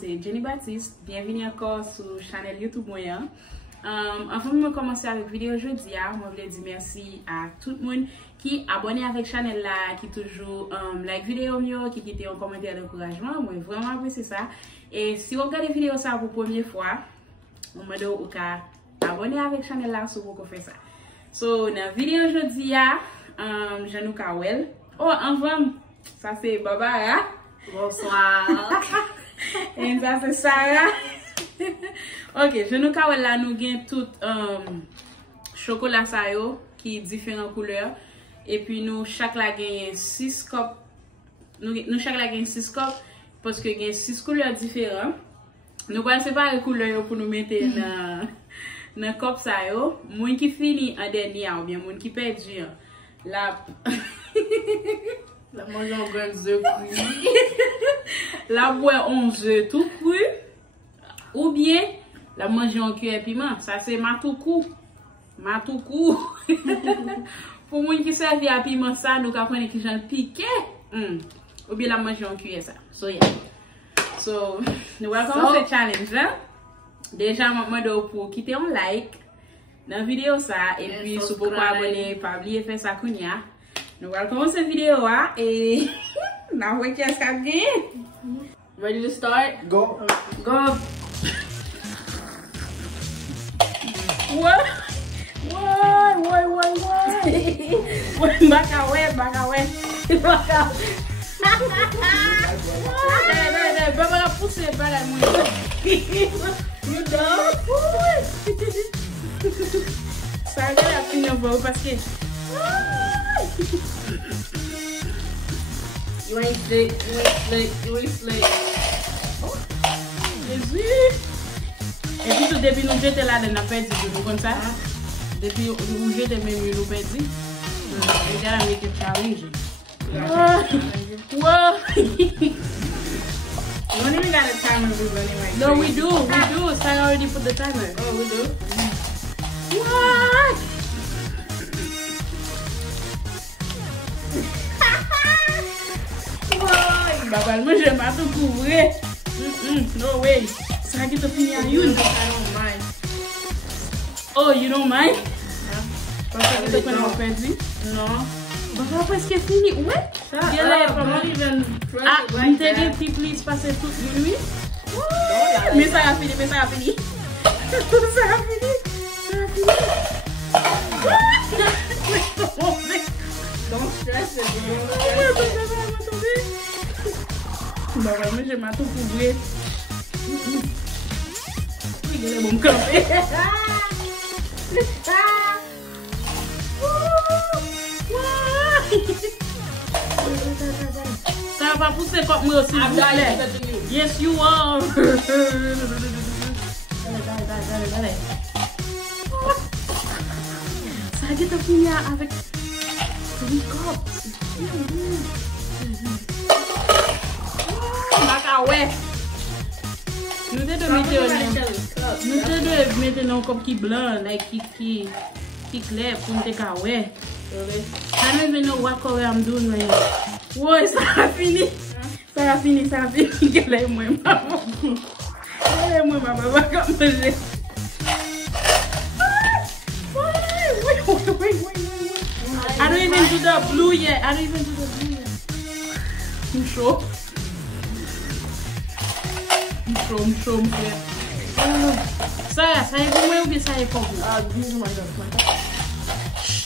C'est Jenny Baptiste, bienvenue encore sur la chaîne YouTube moyen. Avant de commencer avec la vidéo aujourd'hui, je voulais dire merci à tout le monde qui est abonné avec la chaîne là, qui toujours like vidéo mieux, qui quitte un commentaire d'encouragement. Moi vraiment apprécié ça. Et si vous regardez la vidéo ça pour la première fois, vous me dites que abonner avec la chaîne là si vous pouvez faire ça. So dans la vidéo aujourd'hui, je nous kawel. Oh avant, ça c'est Baba. Bonsoir. Et ça c'est Sarah. Ok, je nous kawel là nous gain tout chocolat sa yo qui différentes couleurs et puis nous chaque la gagne 6 copes. Nous chaque la gagne 6 copes parce que gagne 6 couleurs différentes. Nous allons séparer les couleurs pour nous mettre dans cop sa yo. Moun qui fini en dernier ou bien moun qui perdu la La manger en grains œufs crus. La boire 11 œufs tout cru. Ou bien la manger en cuillère piment. Ça c'est matoukou. Matoukou. Pour moi qui servi à piment ça, nous apprenons que j'en piqué. Ou bien la manger en cuillère ça. So yeah. So nous allons commencer le challenge là. Déjà maman pour quitter un like dans la vidéo ça et puis si vous pas abonner, pas oublier faire ça kounya. Nous allons commencer la vidéo et now we just again. Ready to start? Go. Go. What? Back away. Baba la pousser par la mouille. You done? Ça a l'air à finir parce que You ain't slick. Oh, Jésus. Et puis tout depuis nous jeter là dans la perdu nous comme ça. Depuis nous jeter même nous perdu. Et là avec le challenge. Whoa. We don't even got a timer to be running right now. No, we do. Sai already put the timer. Oh, we do? What? Baba, moi j'aime pas tout couvrir. No way. Ça qui te finit à une. I don't mind. Oh, you don't mind? Parce que tu really connais don't. perdu? No. Baba, presque fini. Ouais. Shut Viens là, up. I'm not even pressing Ah, like vous t'avez that. petit please passer toute minuit? Don't Mais ça a fini. Ça a fini. Don't stress it, bro. Baba, moi j'ai ma tout couvrir. Regardez mon campé. Ça va pousser comme moi aussi. I'm s'il vous plaît. dying to you. Yes, you are. Dale. Ça a été fini avec 3 copes. Ouais. Nous devons mettre un cop qui blanc, like qui clair pour nous ouais. I don't even know what color I'm doing right now. Ouais, ça a fini. Ça a fini. Quelle est moi, maman? Quelle est moi, maman? Va comme manger. Wait. I don't even do the blue yet. I'm sure. Ça est pour moi ou bien ça est pour vous? Ah, dis moi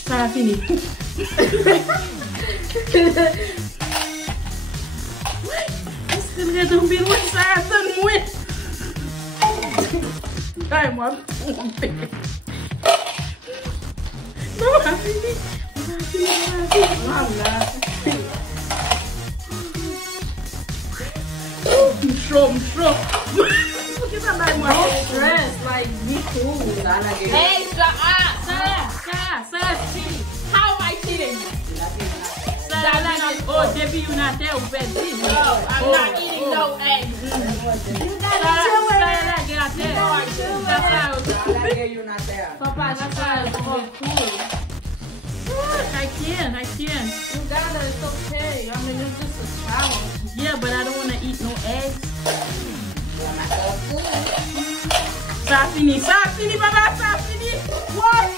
Ça a fini. Est-ce que je vais tomber loin? Ça attend moi. Ai, moi. Non, ça a fini. Voilà. M'chaud. Pour qui ça va moi? Stress, like, be cool. Hey, shut up. Ça, How am I cheating? oh, depuis you not there, ou perdu. No, I'm not eating no eggs. Papa, that's why it's so cool. I can. You got it, it's okay. I mean, it's just a challenge. Yeah, but I don't want to eat no eggs. Ça fini, papa, ça fini. What?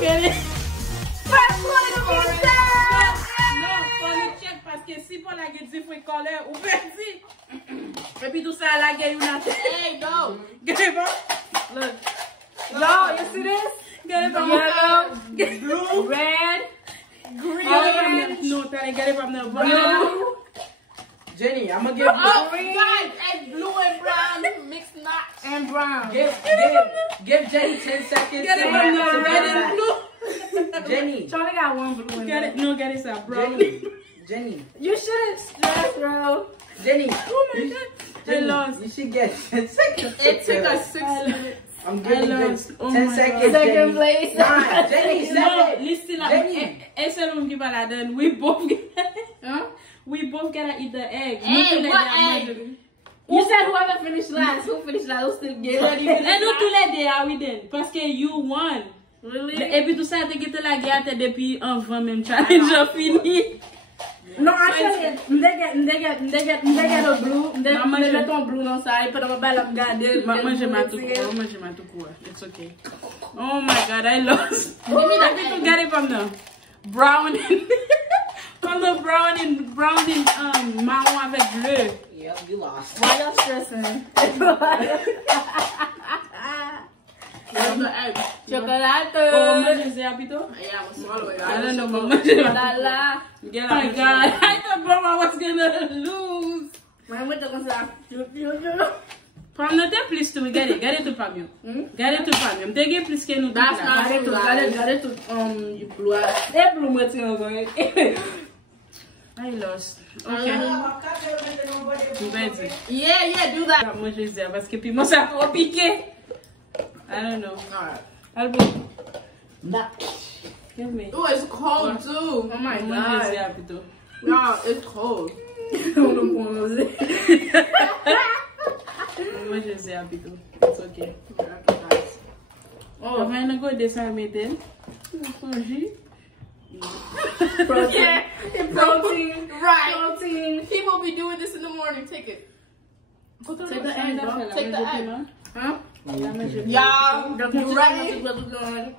Get it? Parce que si pour la gueule du fruit colère ou perdu. Et puis tout ça la gueule une tête. Hey, no. Get it? Look. Yo, you see this? Get it? Yellow, blue, red, green, No, get it from the blue, Jenny, I'm gonna give Oh, God. And blue and brown mixed nuts. and brown. give Jenny 10 seconds. Get it from the red and blue. Jenny, Charlie got one blue in Get it? No, get it, sir, bro. Jenny, You shouldn't stress, bro. Jenny. Oh my God. I Jenny, lost. you should get 10 seconds. It took us 6 minutes. I'm I giving you lost. Oh 10 my seconds. God. Second Jenny. place. Nah, Jenny, No, 7. listen, Jenny. it's a long give a then we both Huh? we both gotta eat the egg. Hey, what egg? You said whoever finished last, who finished last, who still get it. Et nous tous les deux are we then? Parce que you won. Really? Et puis tout ça, t'es quitté la guerre depuis avant même challenge fini. No, actually, they get a blue. They Maman, je- met ton blue dans ça, et puis on va la garder. Maman, j'ai ma tout court. Maman, j'ai ma tout court. It's okay. Oh my God, I lost. Give me the I think you get it from the brown. From the brown and marron avec bleu. Yeah, you lost. Why y'all stressing? Where's the egg? Chocolate. Oh, maman, je sais plutôt. Yeah, I'm gonna swallow it. I don't know, maman, j'ai ma La la. Oh my God, I thought Mama was gonna lose. Moi, moi, t'as comme ça. Prends notre plus tout, get it tout pas mieux. Get it tout pas mieux. T'es gagné plus que nous. That's tout là. not- Gardez tout, you blue. Et blue, moi, tiens, ouais. I lost. Okay. Tu vas dire. Yeah, do that. Moi, je sais, parce que puis moi, ça a trop piqué. I don't know. Alright. Albo, Nah. give me. Ooh, it's cold too. Oh my Moi, je sais God. plutôt. No, it's cold. On le prend osé. Moi, je sais plutôt. It's okay. Oh, I'm gonna go descend meeting. Jus. Protein. Protein. Right. Protein. People be doing this in the morning. Take it. Take the egg, bro. Take the egg. Huh? Y'all, you ready?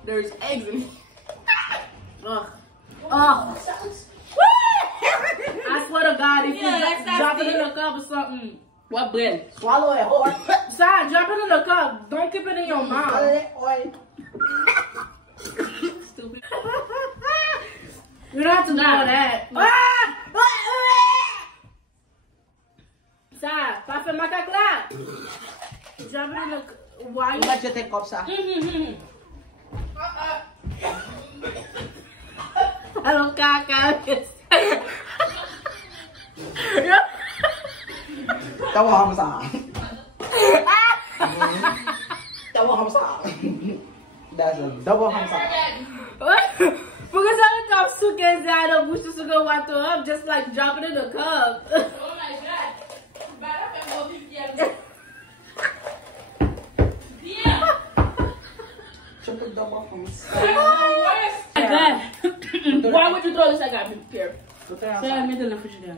There's eggs in here. Ugh. Ugh. I swear to God, if Yeah, you that's drop it in nasty. a cup or something. What bread? Swallow it, whore. Side, drop it in a cup. Don't keep it in your Swallow mouth. it, whore. Stupid. You don't have to do all that. Side, pas fait macaque là. Drop it in a cup. Why? On va jeter comme ça. Alors, caca. Double homicide. Double homicide. That's a double homicide. Because every time Sue gets out of bush, she's gonna wipe her up, just like drop it in the cup. Oh my God. Triple double homicide. Why would you throw this egg at me, Pierre? Ça, mettez dans le frigidaire.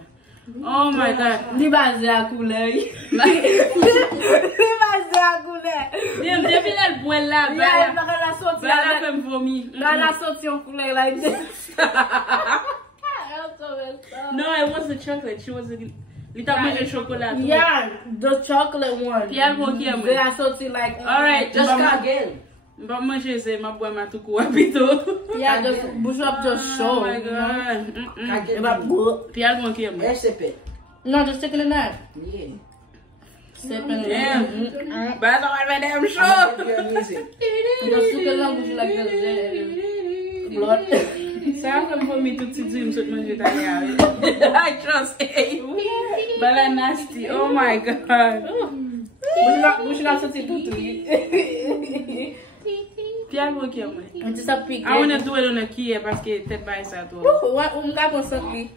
Oh my God. Li basé à couleur. Li basé à couleur. Depuis la boîte là, Yeah, parce qu'elle a sorti elle a avec... fait me vomir. Elle a sorti en couleur like this. No, it wasn't chocolate. She was a little bit of chocolate. Yeah, the chocolate one. Puis elle va qui est They are sorti like... All right, Just maman. again. Je vais manger, c'est ma boire ma tout coup plutôt. Yeah, the bush up just show. Oh my god. Puis elle manque moi. SCP. No, just taking a nap. Yeah. Stepping in. Yeah. Bah ça va faire des show. Just look at long bush like this. Blood. Ça comme pour me tout petit dream sur manger ta I trust you. But I'm nasty. Oh my god. Bush not something to eat. Puis elle manque moi. It's just a pig. I want to do it on a key parce que tête baisse ça toi. What? Mga ko something.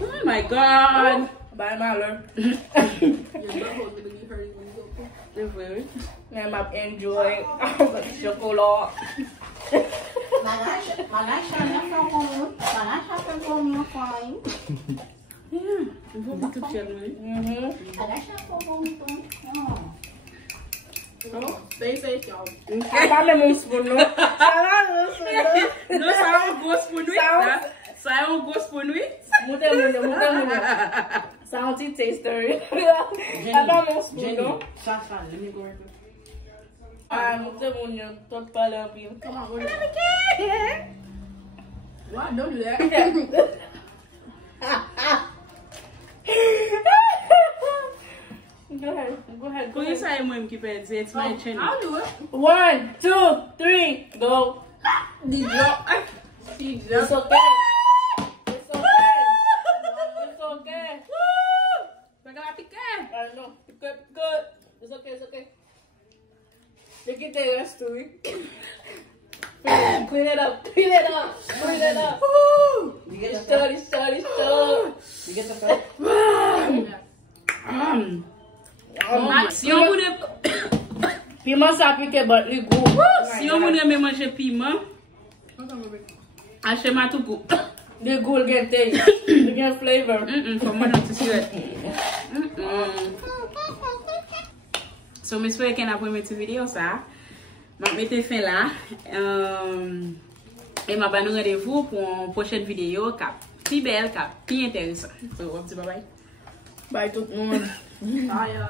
Oh my god. Bye, Marlon. Your butthole gonna be hurting when you go poo. I'm enjoy the chocolate. Yeah, il faut tout faire moi. Stay safe, y'all. Pas même un spoon, non? Non, ça a un gros spoon, oui. Ça a un gros spoon, oui. Moutez. Ça a un petit taster. Pas mon spoon, non? Ça, let me go right there. Ah, moutez mon yon. Toi, pas là, puis. Come on, go there. Why? Don't do that. Go ahead. Pour ça, moi qui peux dire, it's my channel. I'll do it. 1, 2, 3, go. The drop. She It's just. okay. It's okay. Vai lá picar. I know. Good. It's okay. Look at the rest of it. Clean it up. You get the Start. You get the first? Si on voulait, Piment ça pique, but it good. si on voulait manger piment, achetez ma tout goût. The good get taste. You get flavor. Faut moi non c'est sûr. So j'espère qu'elle a aimé cette vidéo ça. Je vais mettre fin là. Et m'a donné rendez-vous pour une prochaine vidéo qui est belle, qui est intéressante. So, bye bye. Bye tout le monde. Bye, y'all.